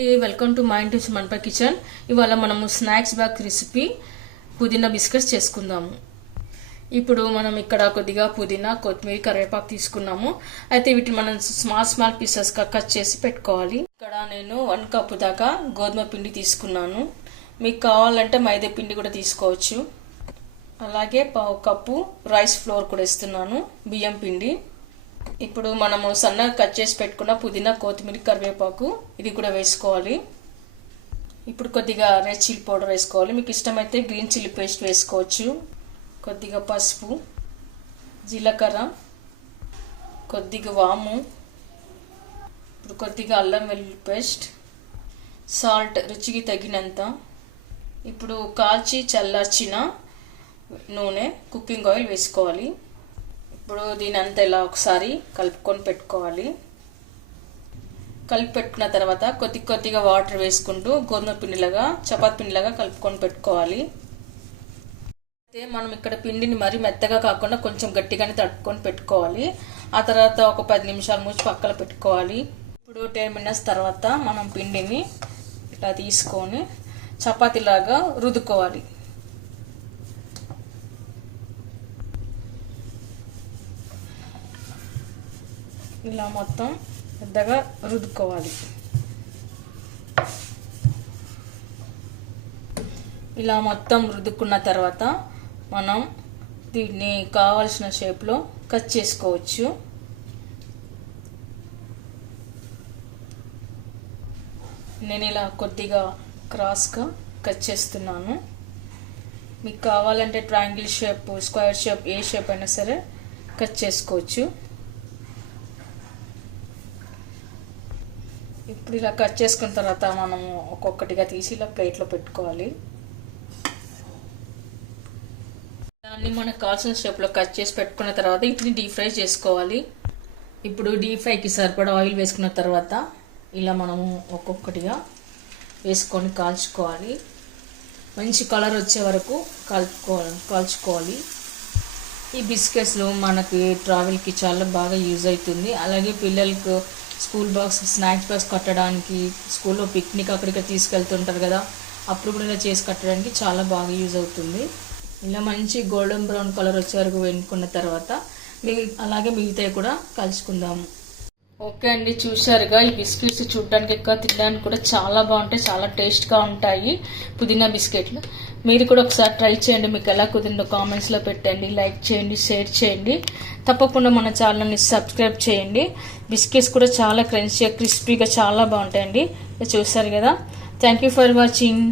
అండి, welcome to my ఇంటి మన్పా kitchen. ఇవాళ మనము స్నాక్స్ బ్యాగ్ రెసిపీ పుదీనా బిస్కెట్స్ చేసుకుందాము. ఇప్పుడు మనం ఇక్కడ కొద్దిగా పుదీనా, కొత్తిమీర, కరివేపాకు తీసుకున్నాము. అయితే వీటిని మనం స్మాల్ పీసెస్గా కట్ చేసి పెట్టుకోవాలి. ఇక్కడ నేను 1 కప్పు దాకా గోధుమ పిండి తీసుకున్నాను. మీకు కావాలంటే మైదా పిండి కూడా తీసుకోవచ్చు. అలాగే 1 కప్పు రైస్ ఫ్లోర్ కూడా ఇస్తున్నాను, బియ్యం పిండి. ఇప్పుడు మనము సన్నగా కట్ చేసి పెట్టుకున్న పుదీనా, కొత్తిమీర, కరివేపాకు ఇది కూడా వేసుకోవాలి. ఇప్పుడు కొద్దిగా రెడ్ చిల్లీ పౌడర్ వేసుకోవాలి. మీకు ఇష్టమైతే గ్రీన్ చిల్లీ పేస్ట్ వేసుకోవచ్చు. కొద్దిగా పసుపు, జీలకర్ర, కొద్దిగా వాము, ఇప్పుడు కొద్దిగా అల్లం వెల్లుల్లి పేస్ట్, సాల్ట్ రుచికి తగినంత. ఇప్పుడు కాల్చి చల్లార్చిన నూనె, కుకింగ్ ఆయిల్ వేసుకోవాలి. ఇప్పుడు దీని అంతా ఇలా ఒకసారి కలుపుకొని పెట్టుకోవాలి. కలిపి పెట్టుకున్న తర్వాత కొద్దిగా వాటర్ వేసుకుంటూ గోధుమ పిండిలాగా, చపాతీ పిండిలాగా కలుపుకొని పెట్టుకోవాలి. అయితే మనం ఇక్కడ పిండిని మరీ మెత్తగా కాకుండా కొంచెం గట్టిగానే తడుపుకొని పెట్టుకోవాలి. ఆ తర్వాత ఒక 10 నిమిషాలు మూసి పక్కన పెట్టుకోవాలి. ఇప్పుడు 10 మినిట్స్ తర్వాత మనం పిండిని ఇలా తీసుకొని చపాతీలాగా రుద్దుకోవాలి. ఇలా మొత్తం పెద్దగా రుద్దుకోవాలి. ఇలా మొత్తం రుద్దుకున్న తర్వాత మనం దీన్ని కావాల్సిన షేప్లో కట్ చేసుకోవచ్చు. నేను ఇలా కొద్దిగా క్రాస్గా కట్ చేస్తున్నాను. మీకు కావాలంటే ట్రయాంగిల్ షేప్, స్క్వేర్ షేప్, ఏ షేప్ అయినా సరే కట్ చేసుకోవచ్చు. ఇప్పుడు ఇలా కట్ చేసుకున్న తర్వాత మనము ఒక్కొక్కటిగా తీసి ఇలా ప్లేట్లో పెట్టుకోవాలి. దాన్ని మనకు కావాల్సిన షేప్లో కట్ చేసి పెట్టుకున్న తర్వాత వీటిని డీప్ ఫ్రై చేసుకోవాలి. ఇప్పుడు డీప్ ఫ్రైకి సరిపడా ఆయిల్ వేసుకున్న తర్వాత ఇలా మనము ఒక్కొక్కటిగా వేసుకొని కాల్చుకోవాలి. మంచి కలర్ వచ్చే వరకు కాల్చుకోవాలి. ఈ బిస్కెట్స్లో మనకి ట్రావెల్కి చాలా బాగా యూజ్ అవుతుంది. అలాగే పిల్లలకు స్కూల్ బాక్స్, స్నాక్స్ బాక్స్ కట్టడానికి, స్కూల్లో పిక్నిక్ అక్కడికి తీసుకెళ్తుంటారు కదా, అప్పుడు కూడా ఇలా చేసి కట్టడానికి చాలా బాగా యూజ్ అవుతుంది. ఇలా మంచి గోల్డెన్ బ్రౌన్ కలర్ వచ్చే వరకు వేసుకున్న తర్వాత అలాగే మిగతాయి కూడా కలుసుకుందాము. ఓకే అండి, చూశారుగా ఈ బిస్కెట్స్ చూడడానికి ఇంకా తినడానికి కూడా చాలా బాగుంటాయి, చాలా టేస్ట్గా ఉంటాయి పుదీనా బిస్కెట్లు. మీరు కూడా ఒకసారి ట్రై చేయండి. మీకు ఎలా కుదిరిందో కామెంట్స్లో పెట్టండి, లైక్ చేయండి, షేర్ చేయండి. తప్పకుండా మన ఛానల్ని సబ్స్క్రైబ్ చేయండి. బిస్కెట్స్ కూడా చాలా క్రంచీగా, క్రిస్పీగా చాలా బాగుంటాయండి. చూసారు కదా. Thank you for watching.